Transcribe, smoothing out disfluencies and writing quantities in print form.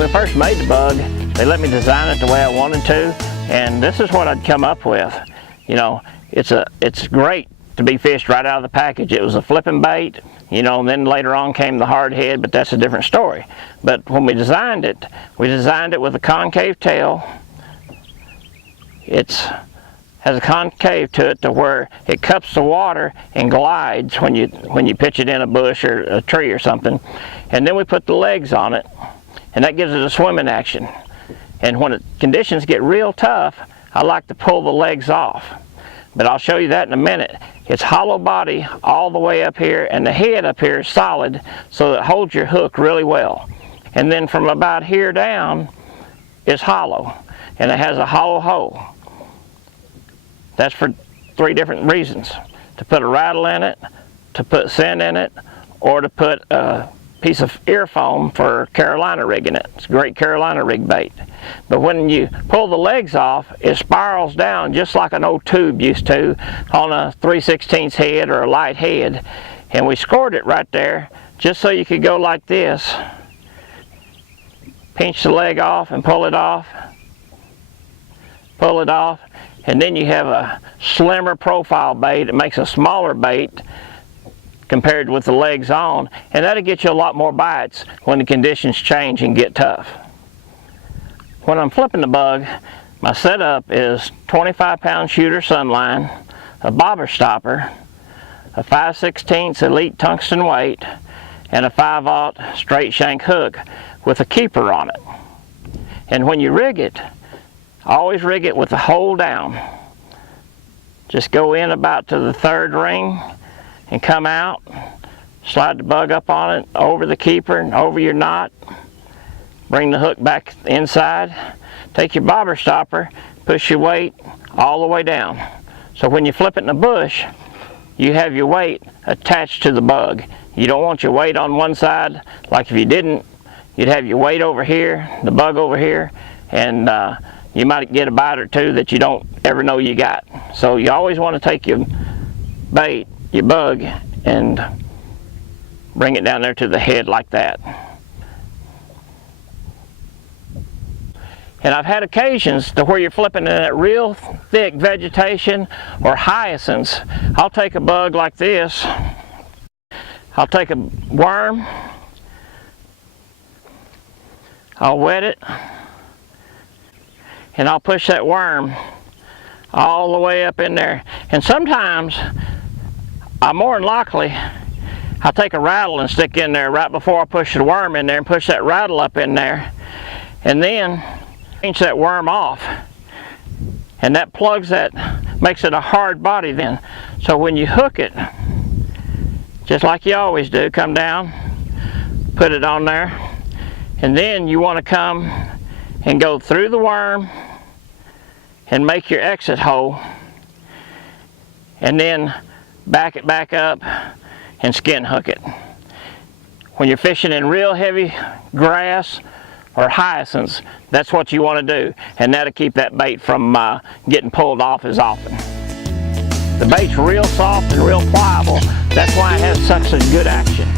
we first made the bug, they let me design it the way I wanted to, and this is what I'd come up with. You know, it's great to be fished right out of the package. It was a flipping bait, you know, and then later on came the hard head, but that's a different story. But when we designed it with a concave tail. It has a concave to it to where it cups the water and glides when you pitch it in a bush or a tree or something. And then we put the legs on it, and that gives it a swimming action. And when conditions get real tough, I like to pull the legs off. But I'll show you that in a minute. It's hollow body all the way up here, and the head up here is solid, so it holds your hook really well. And then from about here down is hollow, and it has a hollow hole. That's for 3 different reasons: to put a rattle in it, to put scent in it, or to put a piece of ear foam for Carolina rig in it. It's a great Carolina rig bait. But when you pull the legs off, it spirals down just like an old tube used to on a 3/16 head or a light head. And we scored it right there just so you could go like this, pinch the leg off and pull it off, and then you have a slimmer profile bait. It makes a smaller bait compared with the legs on, and that'll get you a lot more bites when the conditions change and get tough. When I'm flipping the bug, my setup is 25-pound shooter sunline, a bobber stopper, a 5/16 elite tungsten weight, and a 5/0 straight shank hook with a keeper on it. And when you rig it, always rig it with the hole down. Just go in about to the 3rd ring and come out, slide the bug up on it, over the keeper and over your knot, bring the hook back inside, take your bobber stopper, push your weight all the way down. So when you flip it in the bush, you have your weight attached to the bug. You don't want your weight on one side. Like if you didn't, you'd have your weight over here, the bug over here, and you might get a bite or 2 that you don't ever know you got. So you always want to take your bait, your bug, and bring it down there to the head like that. And I've had occasions to where you're flipping in that real thick vegetation or hyacinths. I'll take a bug like this. I'll take a worm. I'll wet it. And I'll push that worm all the way up in there. And sometimes, more than likely, I'll take a rattle and stick in there right before I push the worm in there and push that rattle up in there. And then pinch that worm off. And that plugs that, makes it a hard body then. So when you hook it, just like you always do, come down, put it on there, and then you want to come and go through the worm and make your exit hole, and then back it back up and skin hook it. When you're fishing in real heavy grass or hyacinths, that's what you want to do, and that'll keep that bait from getting pulled off as often. The bait's real soft and real pliable. That's why it has such a good action.